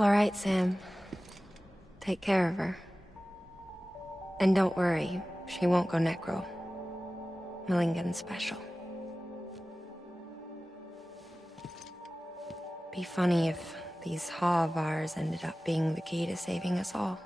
All right, Sam. Take care of her. And don't worry, she won't go necro. Millingan's special. Be funny if these Ha of ours ended up being the key to saving us all.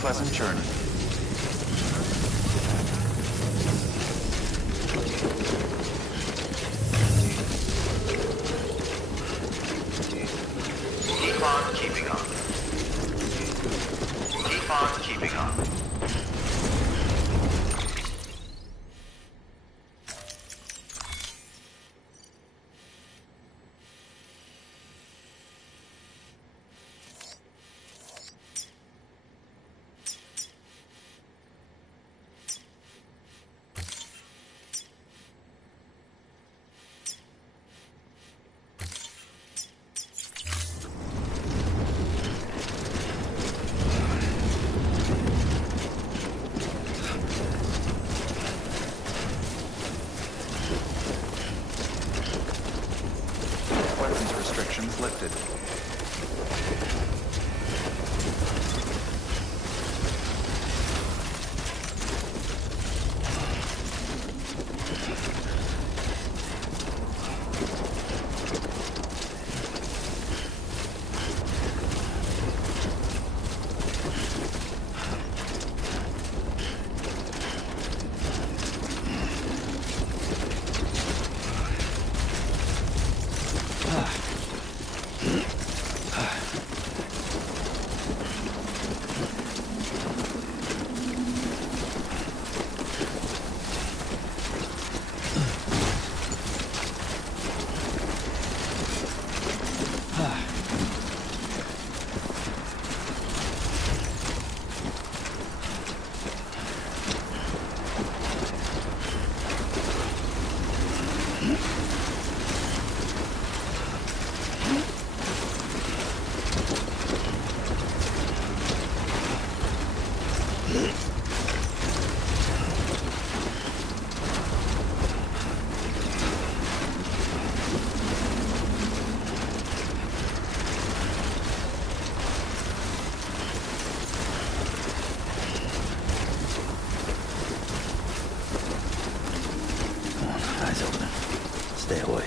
Pleasant journey. Keep on keeping up. Keep on keeping up. Lifted. Stay away.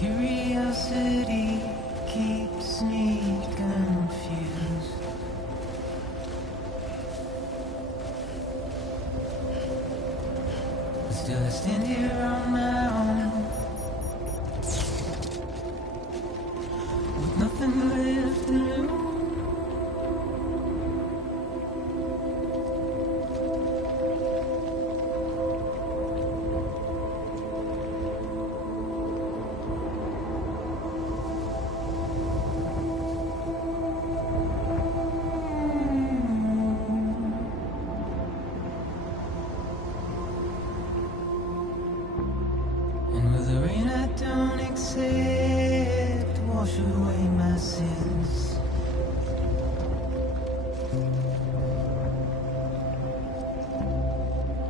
Curiosity keeps me confused. But still I stand here on my own, with nothing left to lose. Wash away my sins.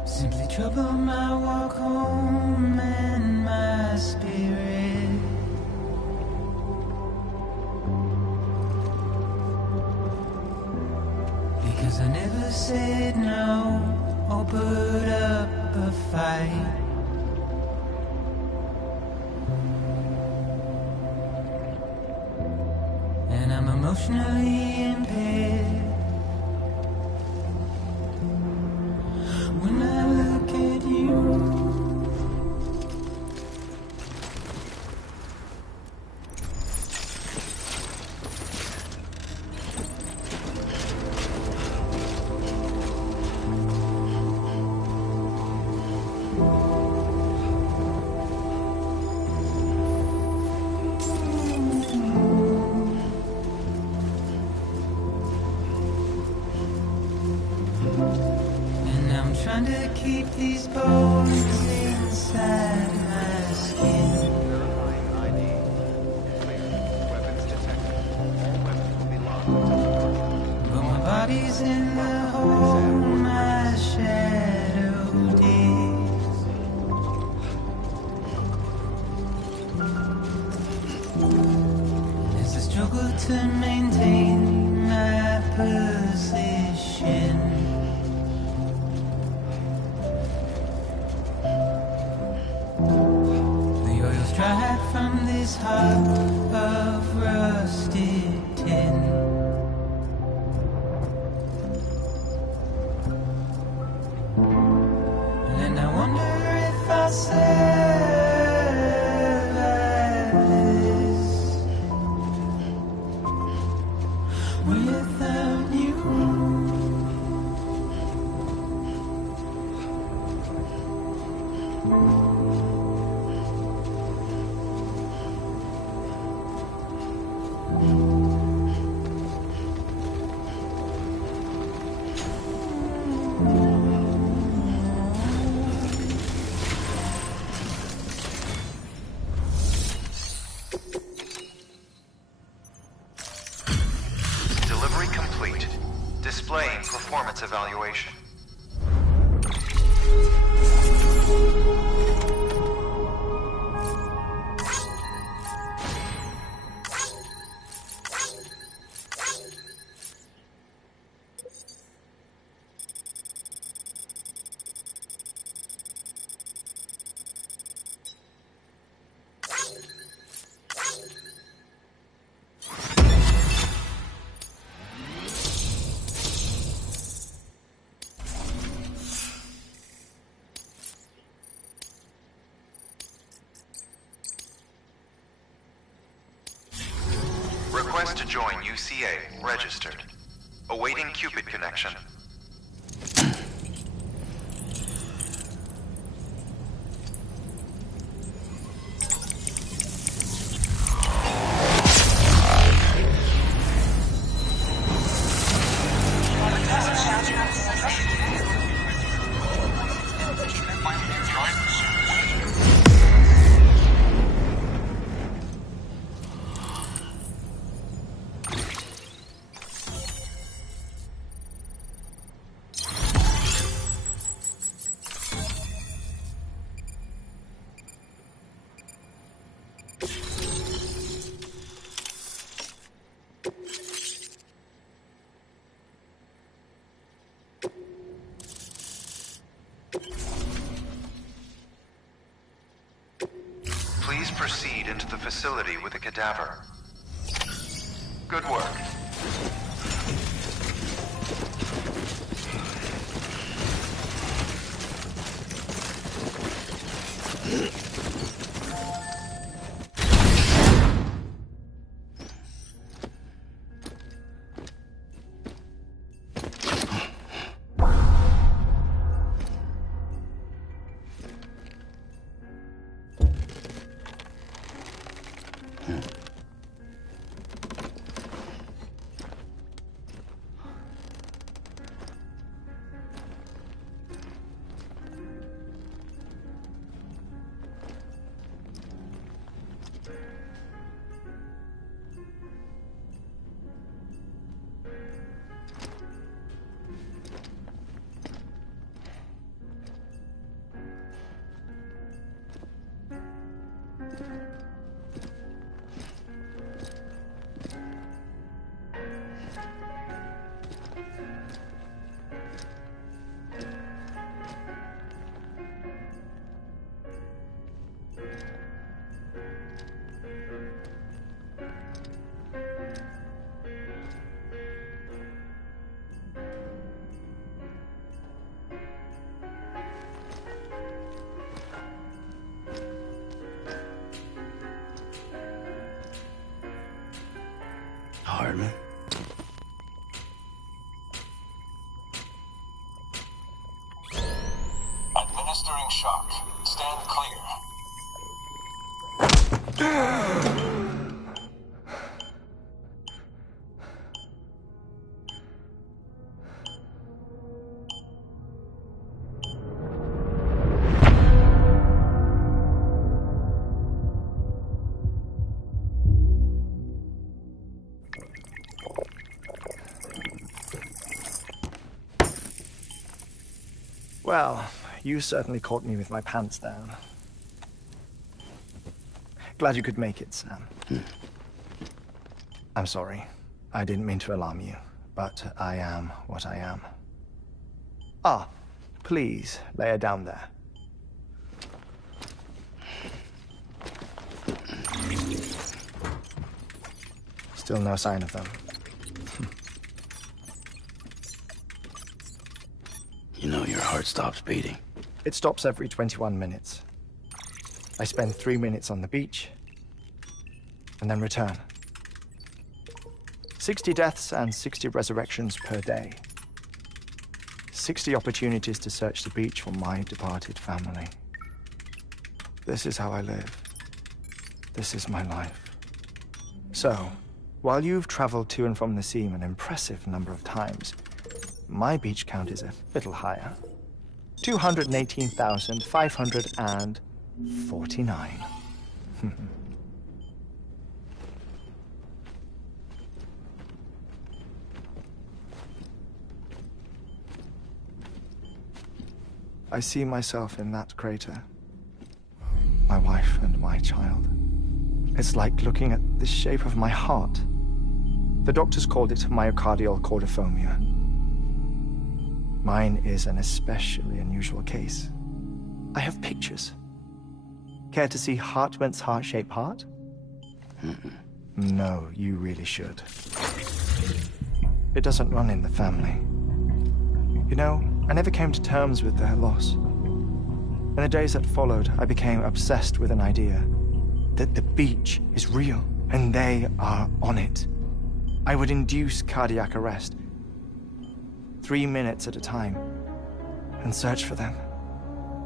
Simply trouble my walk home and my spirit. Because I never said no or put up a fight. Emotionally impaired. When I look at you, trying to keep these bones inside my skin. But my body's in the hole my shadow digs. As I struggle to maintain my position, the oil's dried from this heart of rusted tin. And I wonder if I'll survive this without you. Delivery complete. Displaying performance evaluation. Request to join UCA. Registered. Awaiting Cupid connection. Please proceed into the facility with the cadaver. Good work. Well, you certainly caught me with my pants down. Glad you could make it, Sam. I'm sorry. I didn't mean to alarm you, but I am what I am. Ah, please, lay her down there. Still no sign of them. You know your heart stops beating. It stops every 21 minutes. I spend 3 minutes on the beach, and then return. 60 deaths and 60 resurrections per day. 60 opportunities to search the beach for my departed family. This is how I live. This is my life. So, while you've traveled to and from the scene an impressive number of times, my beach count is a little higher. 218,549. I see myself in that crater. My wife and my child. It's like looking at the shape of my heart. The doctors called it myocardial cordiformia. Mine is an especially unusual case. I have pictures. Care to see Heartman's heart-shaped heart? No, you really should. It doesn't run in the family. You know, I never came to terms with their loss. In the days that followed, I became obsessed with an idea that the beach is real and they are on it. I would induce cardiac arrest, 3 minutes at a time, and search for them,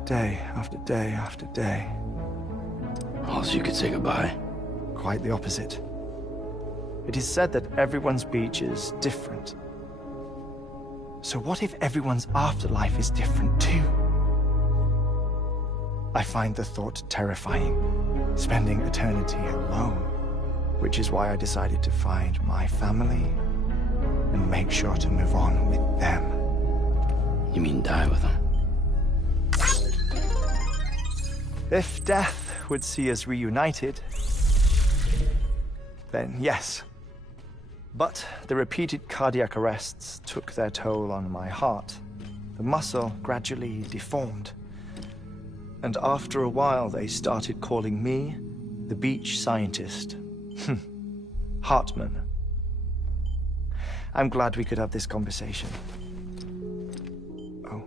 day after day after day. Also, you could say goodbye. Quite the opposite. It is said that everyone's beach is different. So what if everyone's afterlife is different too? I find the thought terrifying, spending eternity alone, which is why I decided to find my family and make sure to move on with them. You mean die with them? If death would see us reunited, then yes. But the repeated cardiac arrests took their toll on my heart. The muscle gradually deformed. And after a while, they started calling me the beach scientist. Heartman. I'm glad we could have this conversation. Oh.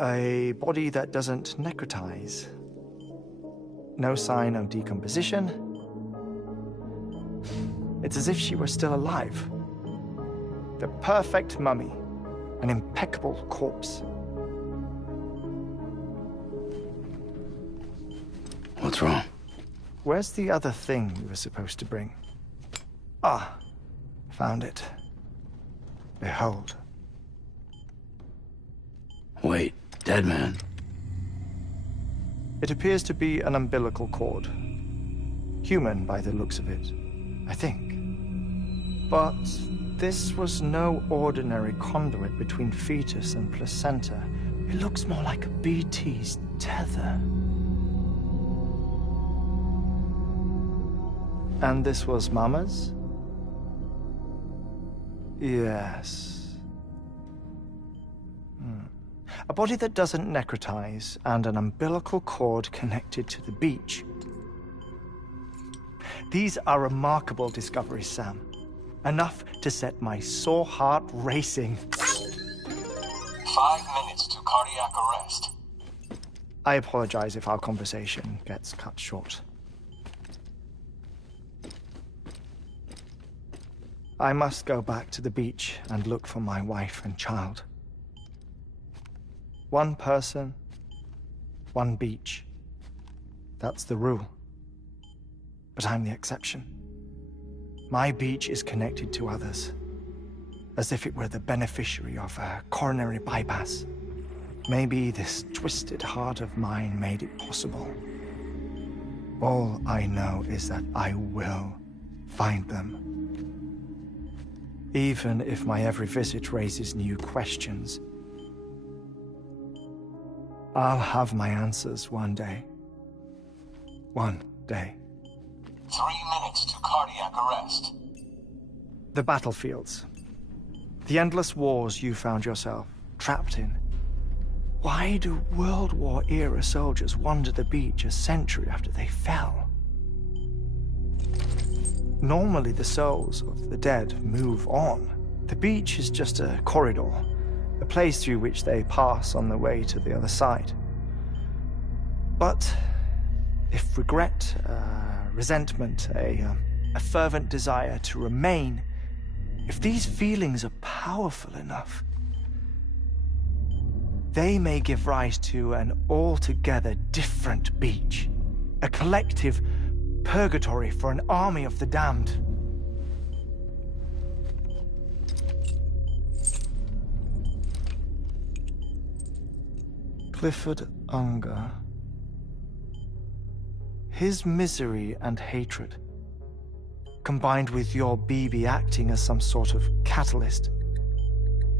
A body that doesn't necrotize. No sign of decomposition. It's as if she were still alive. The perfect mummy. An impeccable corpse. What's wrong? Where's the other thing you were supposed to bring? Ah, found it. Behold. Wait, dead man. It appears to be an umbilical cord. Human by the looks of it, I think. But this was no ordinary conduit between fetus and placenta. It looks more like a BT's tether. And this was Mama's? Yes. A body that doesn't necrotize, and an umbilical cord connected to the beach. These are remarkable discoveries, Sam. Enough to set my sore heart racing. 5 minutes to cardiac arrest. I apologize if our conversation gets cut short. I must go back to the beach and look for my wife and child. One person, one beach. That's the rule. But I'm the exception. My beach is connected to others, as if it were the beneficiary of a coronary bypass. Maybe this twisted heart of mine made it possible. All I know is that I will find them. even if my every visit raises new questions. I'll have my answers one day. One day. 3 minutes to cardiac arrest. The battlefields. The endless wars you found yourself trapped in. Why do World War-era soldiers wander the beach a century after they fell? Normally the souls of the dead move on. The beach is just a corridor, a place through which they pass on the way to the other side. But if regret, resentment, a fervent desire to remain, if these feelings are powerful enough, they may give rise to an altogether different beach, a collective purgatory for an army of the damned. Clifford Unger. His misery and hatred, combined with your BB acting as some sort of catalyst,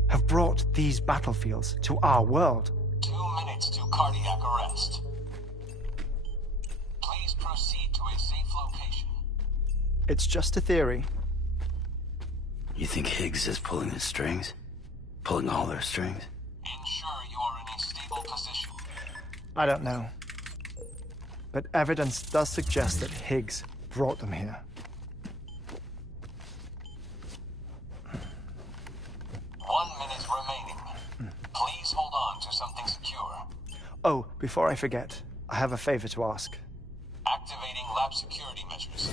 have brought these battlefields to our world. 2 minutes to cardiac arrest. Please proceed to a safe location. It's just a theory. You think Higgs is pulling the strings? Pulling all their strings? Ensure you are in a stable position. I don't know. But evidence does suggest that Higgs brought them here. 1 minute remaining. Please hold on to something secure. Oh, before I forget, I have a favor to ask. Activating lab security measures.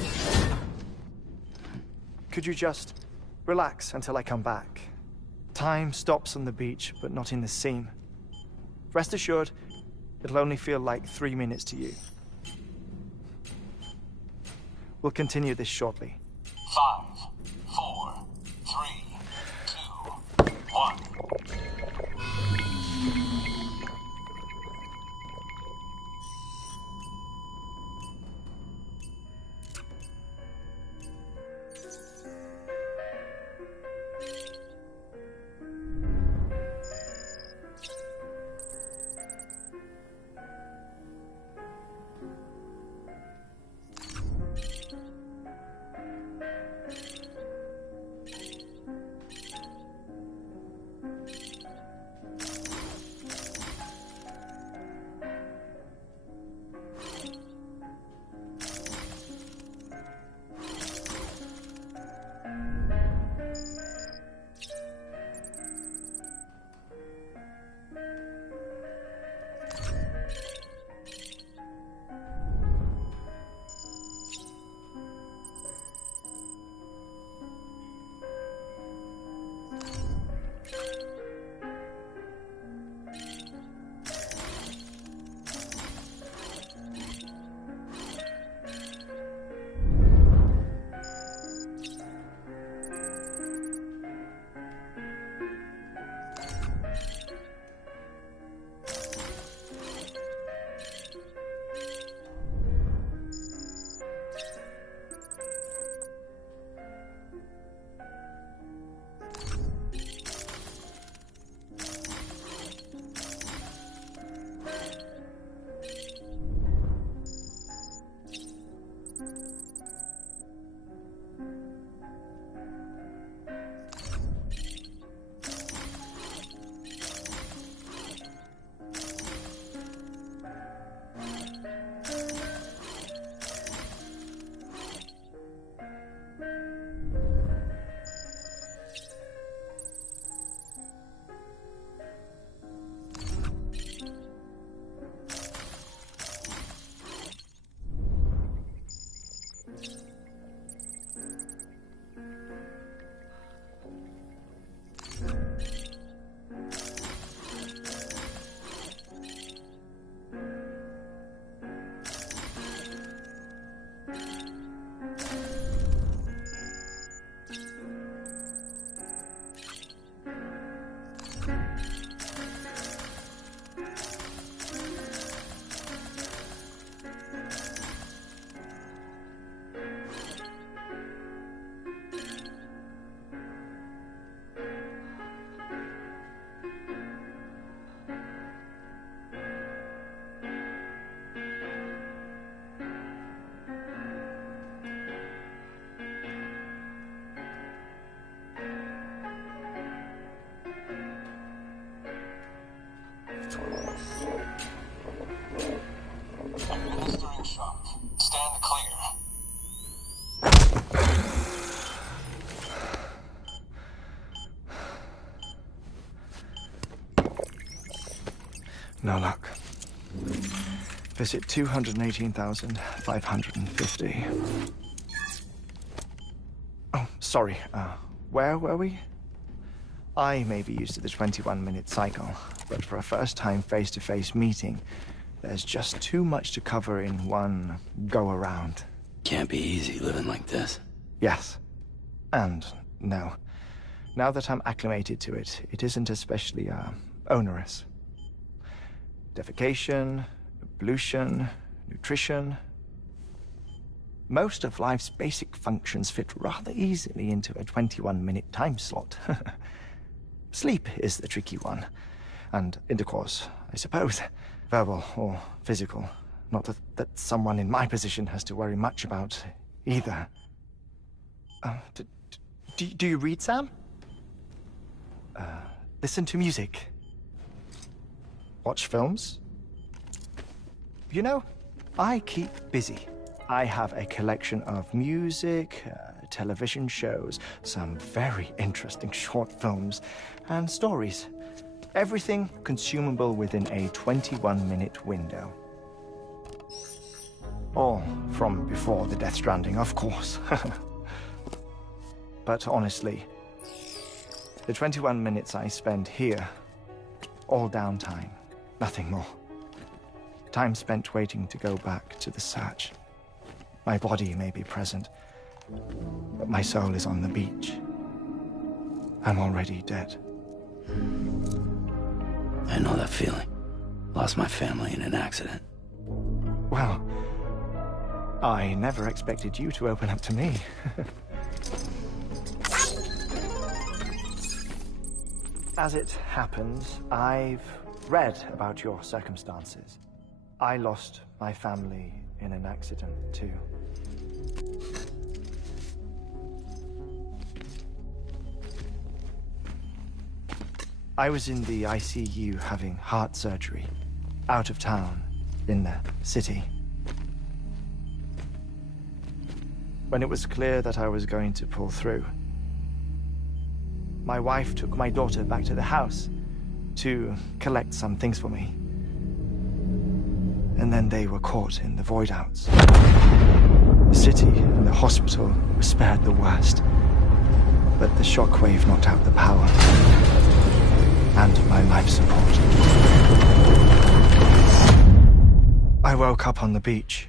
Could you just relax until I come back? Time stops on the beach, but not in the scene. Rest assured, it'll only feel like 3 minutes to you. We'll continue this shortly. 5, 4, 3, 2, 1. No luck. Visit 218,550. Oh, sorry. Where were we? I may be used to the 21-minute cycle, but for a first-time face-to-face meeting, there's just too much to cover in one go-around. Can't be easy living like this. Yes. And no. Now that I'm acclimated to it, it isn't especially, onerous. Defecation, pollution, nutrition. Most of life's basic functions fit rather easily into a 21-minute time slot. Sleep is the tricky one. And intercourse, I suppose. Verbal or physical. Not that someone in my position has to worry much about either. Do you read, Sam? Listen to music. Watch films. You know, I keep busy. I have a collection of music, television shows, some very interesting short films, and stories. Everything consumable within a 21-minute window. All from before the Death Stranding, of course. But honestly, the 21 minutes I spend here, all downtime, nothing more. Time spent waiting to go back to the search. My body may be present, but my soul is on the beach. I'm already dead. I know that feeling. Lost my family in an accident. Well, I never expected you to open up to me. As it happens, I've read about your circumstances. I lost my family in an accident, too. I was in the ICU having heart surgery, out of town, in the city. When it was clear that I was going to pull through, my wife took my daughter back to the house to collect some things for me. And then they were caught in the void-outs. The city and the hospital were spared the worst, but the shockwave knocked out the power and my life support. I woke up on the beach.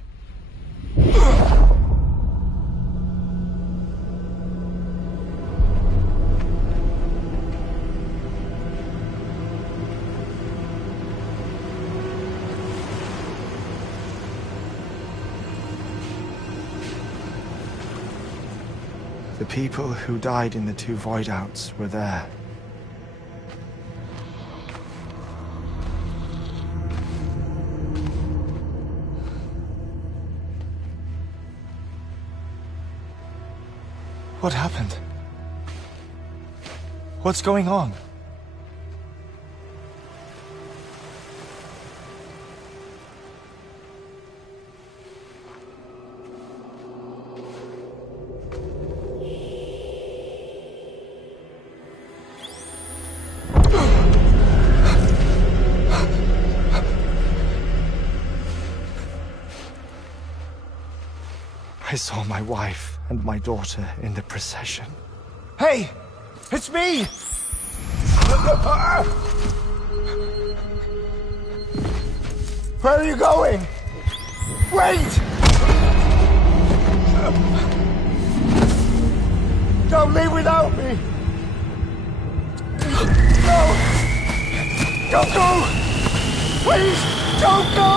The people who died in the two void-outs were there. What happened? What's going on? I saw my wife and my daughter in the procession. Hey! It's me! Where are you going? Wait! Don't leave without me! No! Don't go! Please, don't go!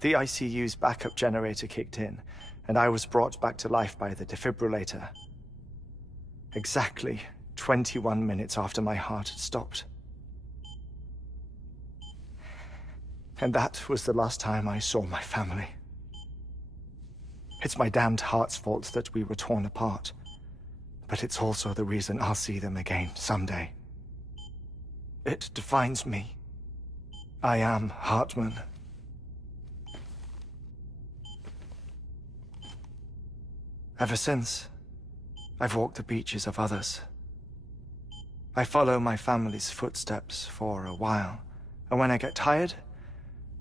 The ICU's backup generator kicked in, and I was brought back to life by the defibrillator. Exactly 21 minutes after my heart had stopped. And that was the last time I saw my family. It's my damned heart's fault that we were torn apart, but it's also the reason I'll see them again someday. It defines me. I am Heartman. Ever since, I've walked the beaches of others I follow my family's footsteps for a while, and when I get tired,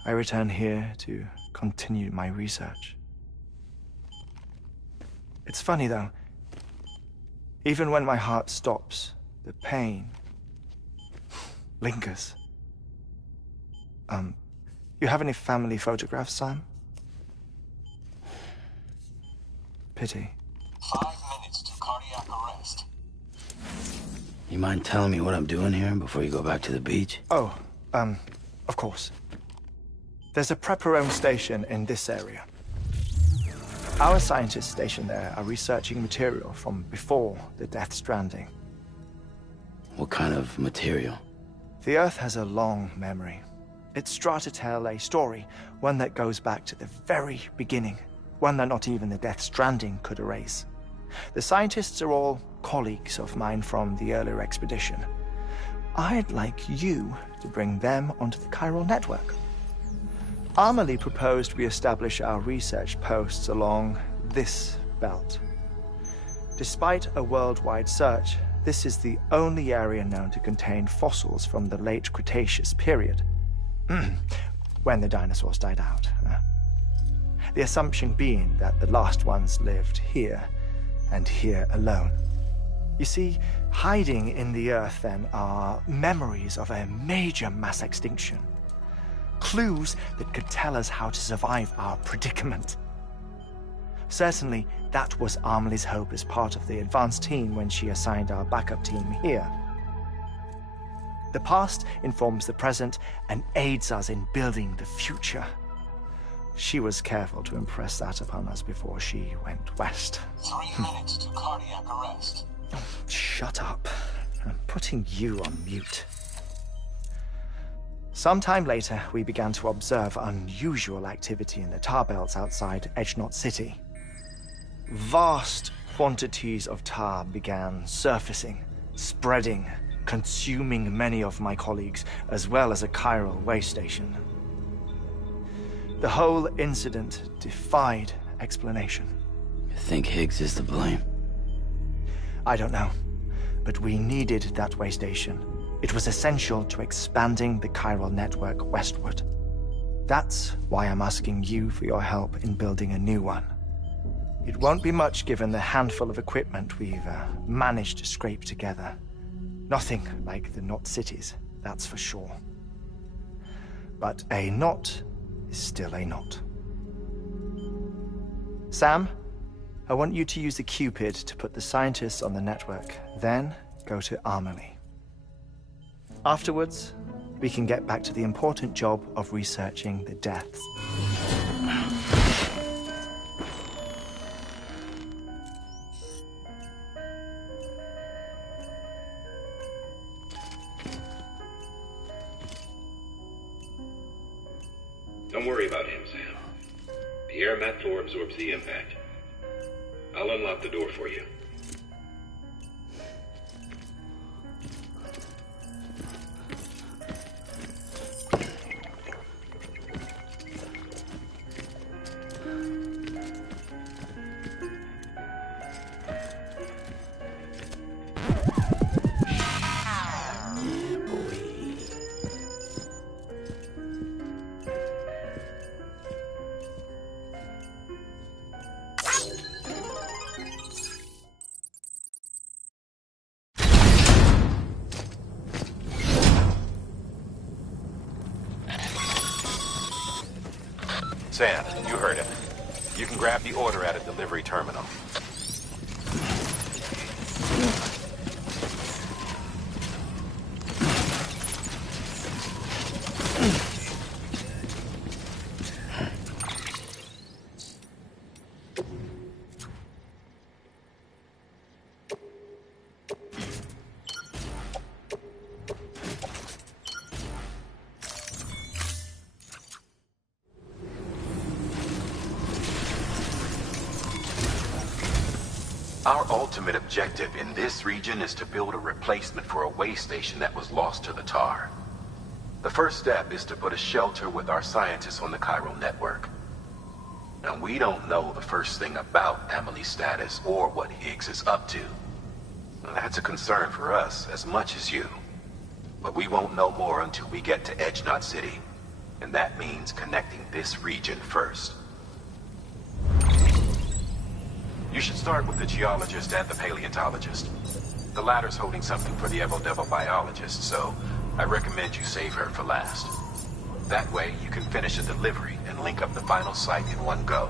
I return here to continue my research. It's funny though, even when my heart stops, the pain lingers. You have any family photographs, Sam? Pity. 5 minutes to cardiac arrest. You mind telling me what I'm doing here before you go back to the beach? Oh, of course. There's a Prepperone station in this area. Our scientists stationed there are researching material from before the Death Stranding. What kind of material? The Earth has a long memory. It's trying to tell a story, one that goes back to the very beginning, one that not even the Death Stranding could erase. The scientists are all colleagues of mine from the earlier expedition. I'd like you to bring them onto the Chiral Network. Amelie proposed we establish our research posts along this belt. Despite a worldwide search, this is the only area known to contain fossils from the late Cretaceous period. When the dinosaurs died out. The assumption being that the last ones lived here, and here alone. You see, hiding in the Earth then are memories of a major mass extinction. Clues that could tell us how to survive our predicament. Certainly, that was Amelie's hope as part of the advanced team when she assigned our backup team here. The past informs the present and aids us in building the future. She was careful to impress that upon us before she went west. 3 minutes to cardiac arrest. Oh, shut up. I'm putting you on mute. Sometime later, we began to observe unusual activity in the tar belts outside Edgenot City. Vast quantities of tar began surfacing, spreading, consuming many of my colleagues, as well as a chiral way station. The whole incident defied explanation. You think Higgs is to blame? I don't know, but we needed that way station. It was essential to expanding the Chiral Network westward. That's why I'm asking you for your help in building a new one. It won't be much given the handful of equipment we've managed to scrape together. Nothing like the Knot cities, that's for sure. But a knot is still a knot. Sam, I want you to use the Cupid to put the scientists on the network, then go to Amelie. Afterwards, we can get back to the important job of researching the deaths. Don't worry about him, Sam. The air mat floor absorbs the impact. I'll unlock the door for you. Sam, you heard him. You can grab the order at a delivery terminal. Our ultimate objective in this region is to build a replacement for a way station that was lost to the tar. The first step is to put a shelter with our scientists on the Chiral Network. Now, we don't know the first thing about Amelie's status or what Higgs is up to. That's a concern for us as much as you. But we won't know more until we get to Edge Knot City. And that means connecting this region first. You should start with the geologist and the paleontologist. The latter's holding something for the Evo-Devo biologist, so I recommend you save her for last. That way, you can finish a delivery and link up the final site in one go.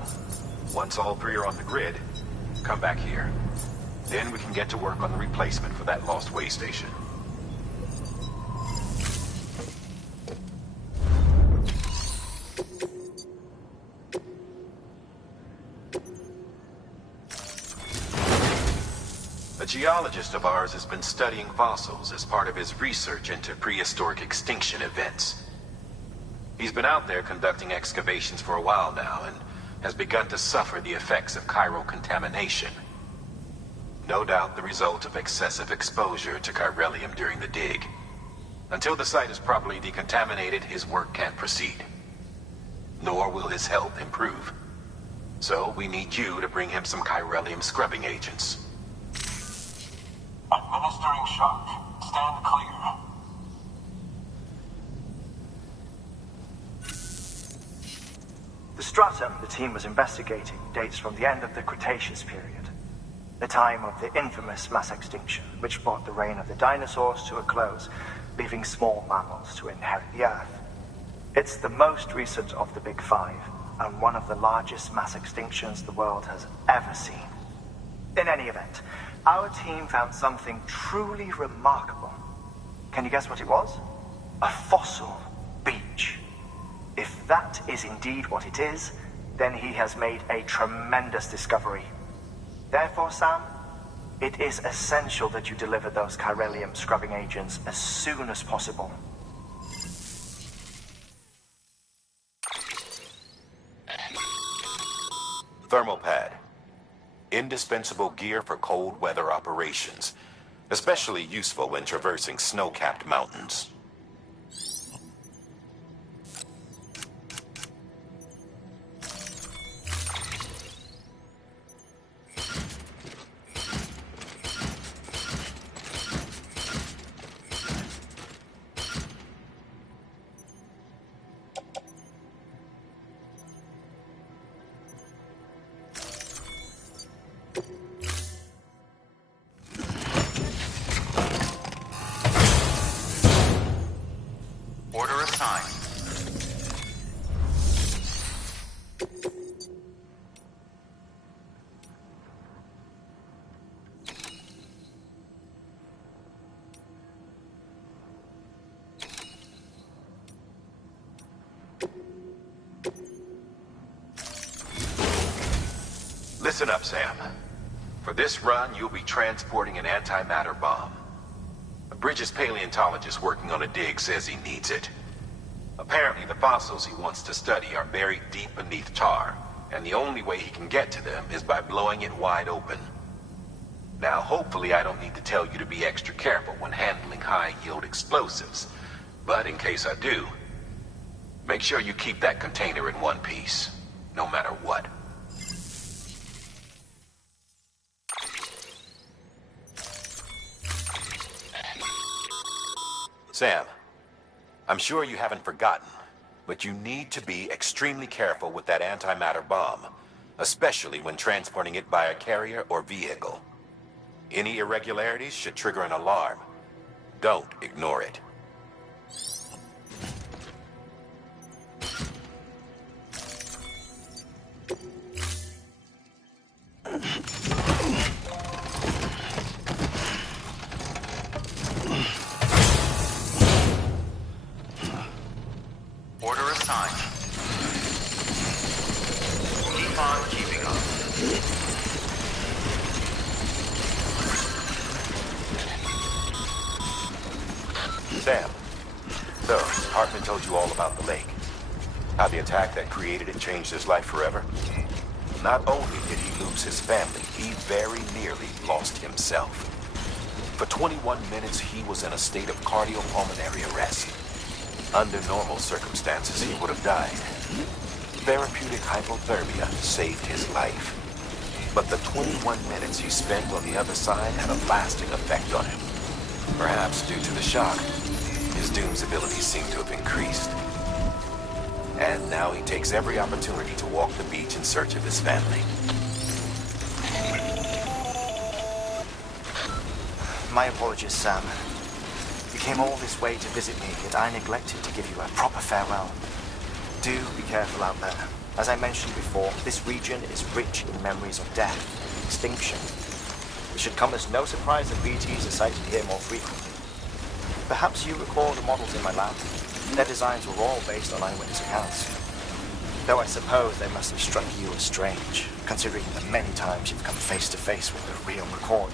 Once all three are on the grid, come back here. Then we can get to work on the replacement for that lost way station. A geologist of ours has been studying fossils as part of his research into prehistoric extinction events. He's been out there conducting excavations for a while now and has begun to suffer the effects of chiral contamination. No doubt the result of excessive exposure to chiralium during the dig. Until the site is properly decontaminated, his work can't proceed. Nor will his health improve. So we need you to bring him some chiralium scrubbing agents. Administering shock. Stand clear. The stratum the team was investigating dates from the end of the Cretaceous period, the time of the infamous mass extinction, which brought the reign of the dinosaurs to a close, leaving small mammals to inherit the Earth. It's the most recent of the Big Five, and one of the largest mass extinctions the world has ever seen. In any event, our team found something truly remarkable. Can you guess what it was? A fossil beach. If that is indeed what it is, then he has made a tremendous discovery. Therefore, Sam, it is essential that you deliver those chiralium scrubbing agents as soon as possible. Thermal pad. Indispensable gear for cold weather operations, especially useful when traversing snow-capped mountains. Listen up, Sam. For this run, you'll be transporting an antimatter bomb. A Bridges paleontologist working on a dig says he needs it. Apparently, the fossils he wants to study are buried deep beneath tar, and the only way he can get to them is by blowing it wide open. Now, hopefully I don't need to tell you to be extra careful when handling high-yield explosives, but in case I do, make sure you keep that container in one piece, no matter what. Sam, I'm sure you haven't forgotten, but you need to be extremely careful with that antimatter bomb, especially when transporting it by a carrier or vehicle. Any irregularities should trigger an alarm. Don't ignore it. Order assigned. Keep on keeping up. Sam, so Heartman told you all about the lake. How the attack that created it changed his life forever. Not only did he lose his family, he very nearly lost himself. For 21 minutes, he was in a state of cardiopulmonary arrest. Under normal circumstances, he would have died. Therapeutic hypothermia saved his life. But the 21 minutes he spent on the other side had a lasting effect on him. Perhaps due to the shock, his Doom's abilities seem to have increased. And now he takes every opportunity to walk the beach in search of his family. My apologies, Sam. You came all this way to visit me, yet I neglected to give you a proper farewell. Do be careful out there. As I mentioned before, this region is rich in memories of death and extinction. It should come as no surprise that BTs are sighted here more frequently. Perhaps you recall the models in my lab. Their designs were all based on eyewitness accounts. Though I suppose they must have struck you as strange, considering the many times you've come face to face with the real McCord.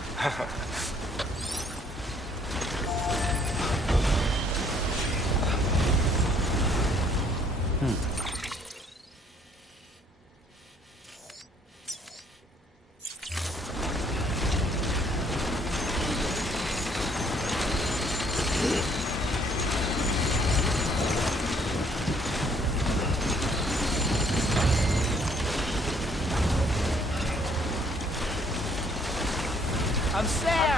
I'm Sam!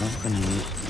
company.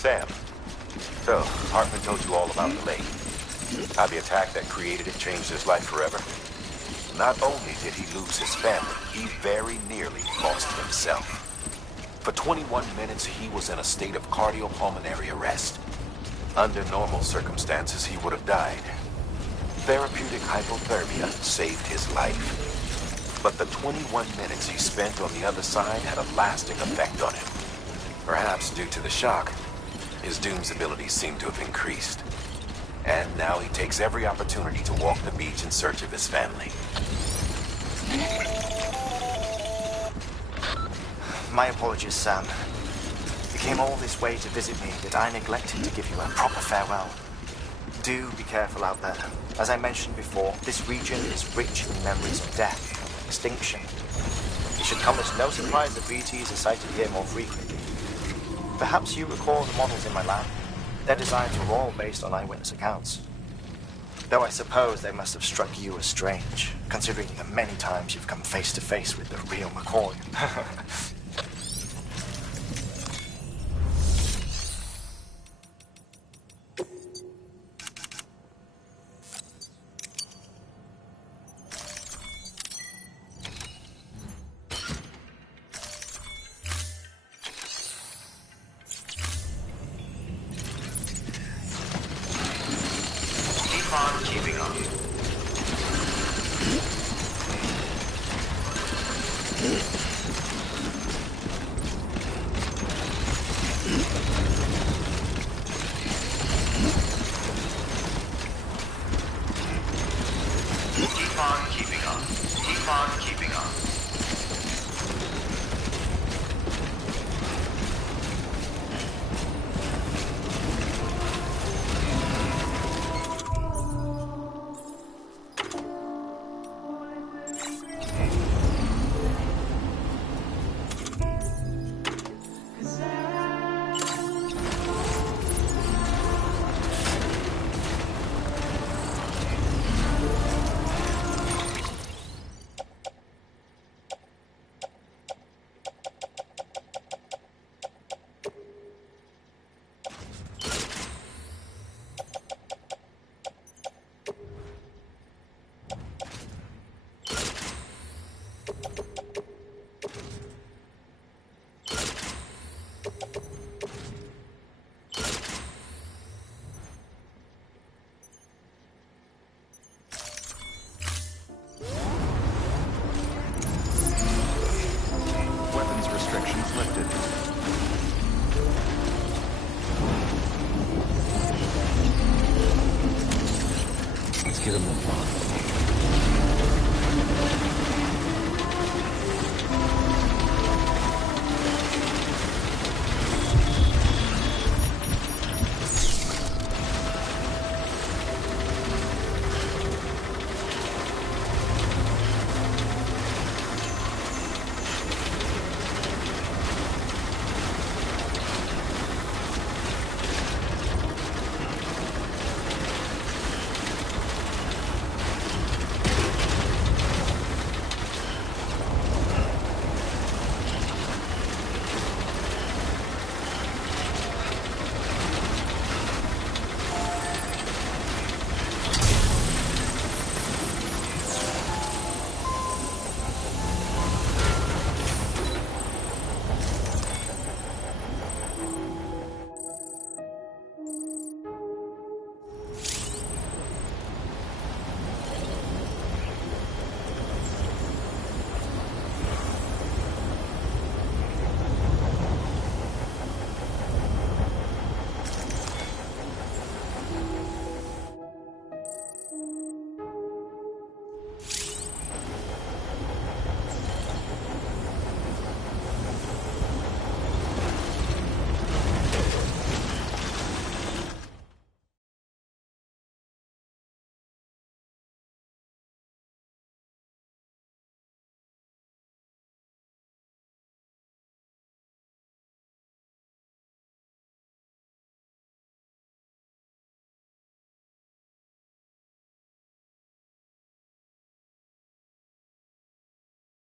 Sam, so Heartman told you all about the lake. How the attack that created it changed his life forever. Not only did he lose his family, he very nearly lost himself. For 21 minutes, he was in a state of cardiopulmonary arrest. Under normal circumstances, he would have died. Therapeutic hypothermia saved his life. But the 21 minutes he spent on the other side had a lasting effect on him. Perhaps due to the shock, his Doom's abilities seem to have increased. And now he takes every opportunity to walk the beach in search of his family. My apologies, Sam. You came all this way to visit me, yet I neglected to give you a proper farewell. Do be careful out there. As I mentioned before, this region is rich in memories of death and extinction. It should come as no surprise that BTs are sighted here more frequently. Perhaps you recall the models in my lab? Their designs were all based on eyewitness accounts. Though I suppose they must have struck you as strange, considering the many times you've come face to face with the real McCoy. Get him the phone.